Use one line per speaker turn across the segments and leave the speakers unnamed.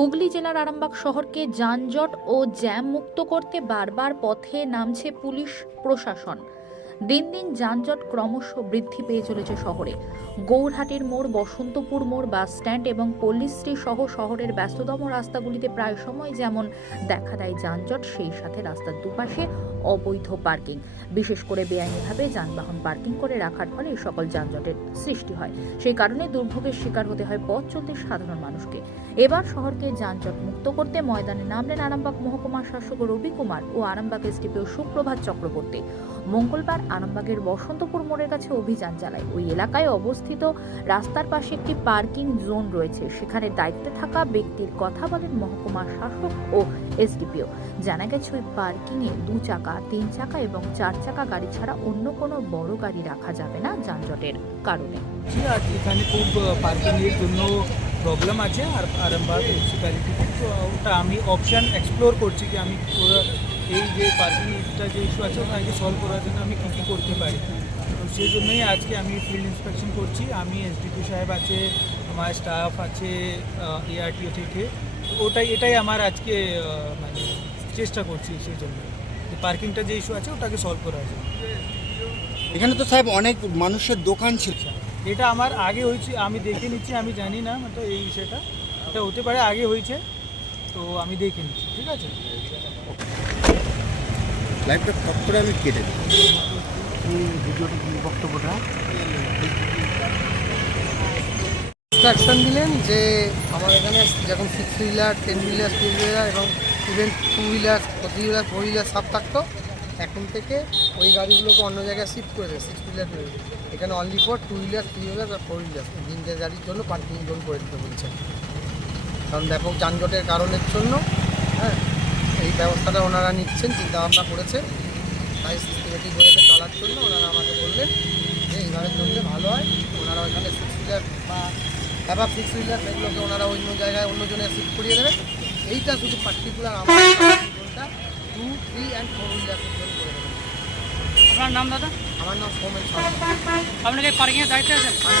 হুগলি জেলার আরামবাগ শহরকে যানজট ও জ্যাম মুক্ত করতে বারবার পথে নামছে পুলিশ প্রশাসন। দিন দিন যানজট ক্রমশ বৃদ্ধি পেয়ে চলেছে শহরে। গৌরহাটের মোড়, বসন্তপুর মোড়, বাস স্ট্যান্ড এবং পল্লীশ্রী সহ শহরের ব্যস্ততম রাস্তাগুলিতে প্রায় সময় যেমন দেখা দেয় যানজট, সেই সাথে রাস্তার দুপাশে অবৈধ পার্কিং। বিশেষ করে বেআইনিভাবে যানবাহন পার্কিং করে রাখার ফলে সকল যানজটের সৃষ্টি হয়। সেই কারণে দুর্ভোগের শিকার হতে হয় পথ চলতে সাধারণ মানুষকে। এবার শহরকে যানজট মুক্ত করতে ময়দানে নামলেন আরামবাগ মহকুমার শাসক রবি কুমার ও আরামবাগ এসডিপিও সুপ্রভাত চক্রবর্তী। মঙ্গলবার আরামবাগের বসন্তপুর মোড়ের কাছে অভিযান চালায়। ওই এলাকায় অবস্থিত রাস্তার পাশে একটি পার্কিং জোন রয়েছে। সেখানে দায়িত্বে থাকা ব্যক্তির কথা বলেন মহকুমার শাসক ও এসডিপিও। জানা গেছে ওই পার্কিংয়ে দু চাকা তিন চাকা এবং চার চাকা গাড়ি ছাড়া অন্য কোনো বড় গাড়ি রাখা যাবে না যানজটের কারণে।
জি আর এখানে খুব পার্কিংয়ের জন্য প্রবলেম আছে আর আরামবাগ মিউনিসিপ্যালিটিতে তো। ওটা আমি অপশান এক্সপ্লোর করছি যে আমি এই যে পার্কিংটা যে ইস্যু আছে ওটাকে সলভ করার জন্য আমি কী কী করতে পারি। তো সেই জন্যই আজকে আমি ফিল্ড ইন্সপেকশন করছি। আমি এসডিপি সাহেব আছে, আমার স্টাফ আছে এআরটিও থেকে। ওটাই, এটাই আমার আজকে মানে চেষ্টা করছি সেই জন্য। পার্কিংটা যে ইস্যু আছে ওটাকে সলভ করা জন্য
এখানে তো সাহেব অনেক মানুষের দোকান ছিল।
এটা আমার আগে হয়েছে আমি দেখে নিচ্ছি আমি জানি না তো এই বিষয়টা। এটা হতে পারে আগে হয়েছে তো আমি দেখে নিচ্ছি ঠিক আছে?
লাইভটা ফট করে আমি কেটে দিই।
বক্তব্যটা
ইনস্ট্রাকশন দিলেন যে আমার এখানে যখন six wheeler ten wheeler two wheeler এবং even two wheeler three wheeler four wheeler সব থাকতো। এখন থেকে ওই গাড়িগুলোকে অন্য জায়গায় শিফট করে দেয় সিক্স হুইলার এখানে only for two wheeler three wheeler R four wheeler তিনটে গাড়ির জন্য পার্কিং জোন করে দিতে বলছে। কারণ ব্যাপক যানজটের কারণের জন্য হ্যাঁ এই ব্যবস্থাটা ওনারা নিচ্ছেন চিন্তা ভাবনা করেছে। তাই সিস্টেমেটিক ওয়েতে চলার জন্য ওনারা আমাকে বললেন যে এইভাবে চললে ভালো হয়। ওনারা ওইখানে সিক্স হুইলার বা ব্যাপার সিক্স হুইলার সেগুলোকে ওনারা অন্য জায়গায় অন্য জনে শিফট করিয়ে দেবেন এইটা শুধু পার্টিকুলার আমার two three and four wheeler
আপনার নাম দাদা?
আমার নাম সৌমেন
আপনাকে পার্কিংয়ের দায়িত্বে আছেন?
আমি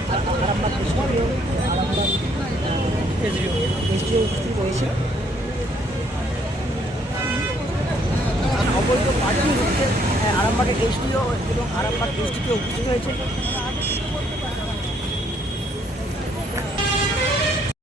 জেনারেল মেডিসিন কার থাইরয়েড
জানেন না, লাগবে রয়েছে
অবৈধ পার্টি হচ্ছে আরামবাগের এসডিও এবং আরামবাগ এসডিতে উপস্থিত হয়েছে।